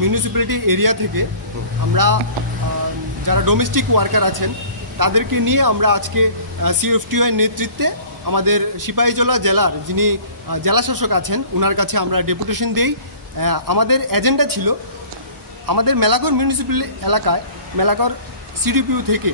Municipality area থেকে আমরা যারা ডোমেস্টিক ওয়ার্কার আছেন তাদেরকে নিয়ে আমরা আজকে সিএফটিওর নেতৃত্বে আমাদের সিপাহীজলা জেলার যিনি জেলা শাসক আছেন ওনার কাছে আমরা ডেপুটেশন দিই। আমাদের এজেন্ডা ছিল আমাদের মেলাঘর মিউনিসিপ্যাল এলাকায় মেলাঘর সিডিপিইউ থেকে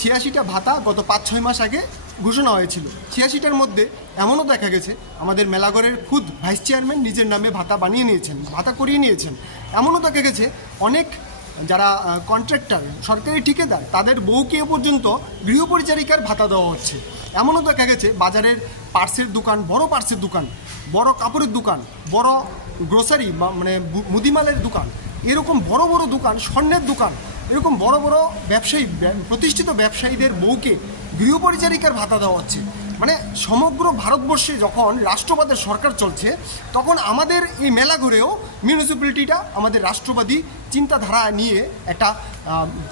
86টা ভাতা গত 5-6 মাস আগে ঘোষণা হয়েছিল। 86টার মধ্যে এমনও দেখা গেছে আমাদের মেলাঘরের খুদ ভাইস চেয়ারম্যান নিজের নামে ভাতা বানিয়ে নিয়েছেন, ভাতা করিয়ে নিয়েছেন। এমনও দেখা গেছে অনেক যারা কন্ট্রাক্টর সরকারি ঠিকাদার তাদের বউকে পর্যন্ত গৃহপরিচারিকার ভাতা দেওয়া হচ্ছে। এমনও দেখা গেছে বাজারের পার্সের দোকান, বড় পার্সের দোকান, বড় কাপড়ের দোকান, বড় গ্রোসারি মানে মুদিমালের দোকান, এরকম বড় বড় দোকান, স্বর্ণের দোকান, এরকম বড় বড় ব্যবসায়ী প্রতিষ্ঠিত ব্যবসায়ীদের বউকে গৃহপরিচারিকার ভাতা দেওয়া হচ্ছে। মানে সমগ্র ভারতবর্ষে যখন রাষ্ট্রবাদের সরকার চলছে তখন আমাদের এই মেলাঘরেও মিউনিসিপ্যালিটিটা আমাদের রাষ্ট্রবাদী চিন্তাধারা নিয়ে একটা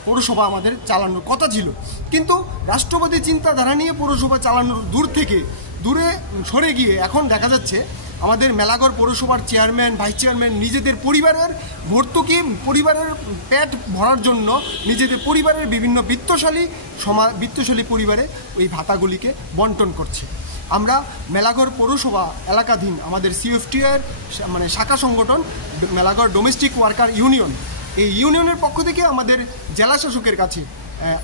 পৌরসভা আমাদের চালানোর কথা ছিল, কিন্তু রাষ্ট্রবাদী চিন্তাধারা নিয়ে পৌরসভা চালানোর দূরে সরে গিয়ে এখন দেখা যাচ্ছে আমাদের মেলাঘর পৌরসভার চেয়ারম্যান, ভাইস চেয়ারম্যান নিজেদের পরিবারের ভর্তুকি, পরিবারের পেট ভরার জন্য নিজেদের পরিবারের বিভিন্ন বিত্তশালী পরিবারে ওই ভাতাগুলিকে বন্টন করছে। আমরা মেলাঘর পৌরসভা এলাকাধীন আমাদের সিএফটিআর মানে শাখা সংগঠন মেলাঘর ডোমেস্টিক ওয়ার্কার ইউনিয়ন, এই ইউনিয়নের পক্ষ থেকে আমাদের জেলা শাসকের কাছে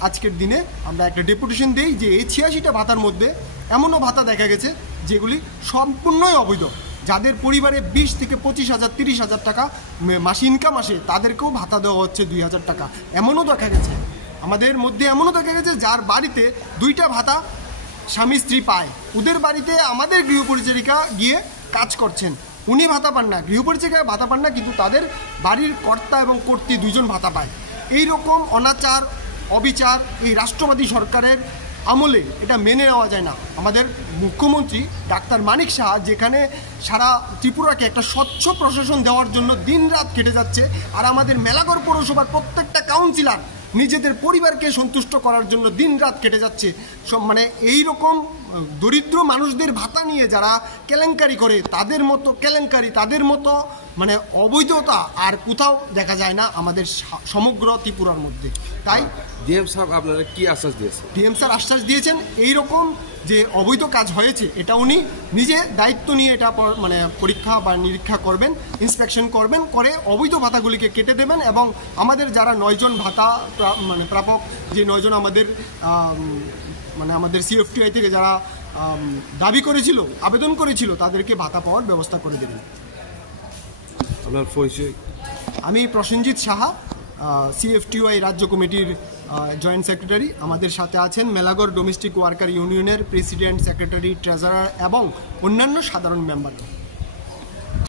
আজকের দিনে আমরা একটা ডেপুটেশন দিই যে এই 86টা ভাতার মধ্যে এমনও ভাতা দেখা গেছে যেগুলি সম্পূর্ণই অবৈধ। যাদের পরিবারে 20 থেকে 25,000 30,000 টাকা মাসে ইনকাম আসে তাদেরকেও ভাতা দেওয়া হচ্ছে 2,000 টাকা। এমনও দেখা গেছে আমাদের মধ্যে, এমনও দেখা গেছে যার বাড়িতে 2টা ভাতা স্বামী স্ত্রী পায়, ওদের বাড়িতে আমাদের গৃহপরিচারিকা গিয়ে কাজ করছেন, উনি ভাতা পান না, গৃহপরিচারিকা ভাতা পান না, কিন্তু তাদের বাড়ির কর্তা এবং কর্ত্রী 2 জন ভাতা পায়। এই রকম অনাচার অবিচার এই রাষ্ট্রবাদী সরকারের আমলে এটা মেনে নেওয়া যায় না। আমাদের মুখ্যমন্ত্রী ডাক্তার মানিক সাহা যেখানে সারা ত্রিপুরাকে একটা স্বচ্ছ প্রশাসন দেওয়ার জন্য দিনরাত খেটে যাচ্ছে, আর আমাদের মেলাঘর পৌরসভার প্রত্যেকটা কাউন্সিলর নিজেদের পরিবারকে সন্তুষ্ট করার জন্য দিনরাত কেটে যাচ্ছে। মানে এই রকম দরিদ্র মানুষদের ভাতা নিয়ে যারা কেলেঙ্কারি করে তাদের মতো কেলেঙ্কারি, তাদের মতো মানে অবৈধতা আর কোথাও দেখা যায় না আমাদের সমগ্র ত্রিপুরার মধ্যে। তাই ডিএম সাহেব আপনারা কি আশ্বাস দিয়েছেন? ডিএম স্যার আশ্বাস দিয়েছেন এই রকম যে অবৈধ কাজ হয়েছে এটা উনি নিজে দায়িত্ব নিয়ে এটা মানে পরীক্ষা বা নিরীক্ষা করবেন, ইন্সপেকশন করবেন, করে অবৈধ ভাতাগুলিকে কেটে দেবেন এবং আমাদের যারা 9 জন ভাতা মানে প্রাপক, যে 9 জন আমাদের মানে আমাদের সিএফটিআই থেকে যারা দাবি করেছিল, আবেদন করেছিল, তাদেরকে ভাতা পাওয়ার ব্যবস্থা করে দেবেন। আপনার পরিচয়? আমি প্রসেনজিৎ সাহা, সিএফটিআই রাজ্য কমিটির জয়েন্ট সেক্রেটারি। আমাদের সাথে আছেন মেলাঘর ডোমেস্টিক ওয়ার্কার ইউনিয়নের প্রেসিডেন্ট, সেক্রেটারি, ট্রেজারার এবং অন্যান্য সাধারণ মেম্বার।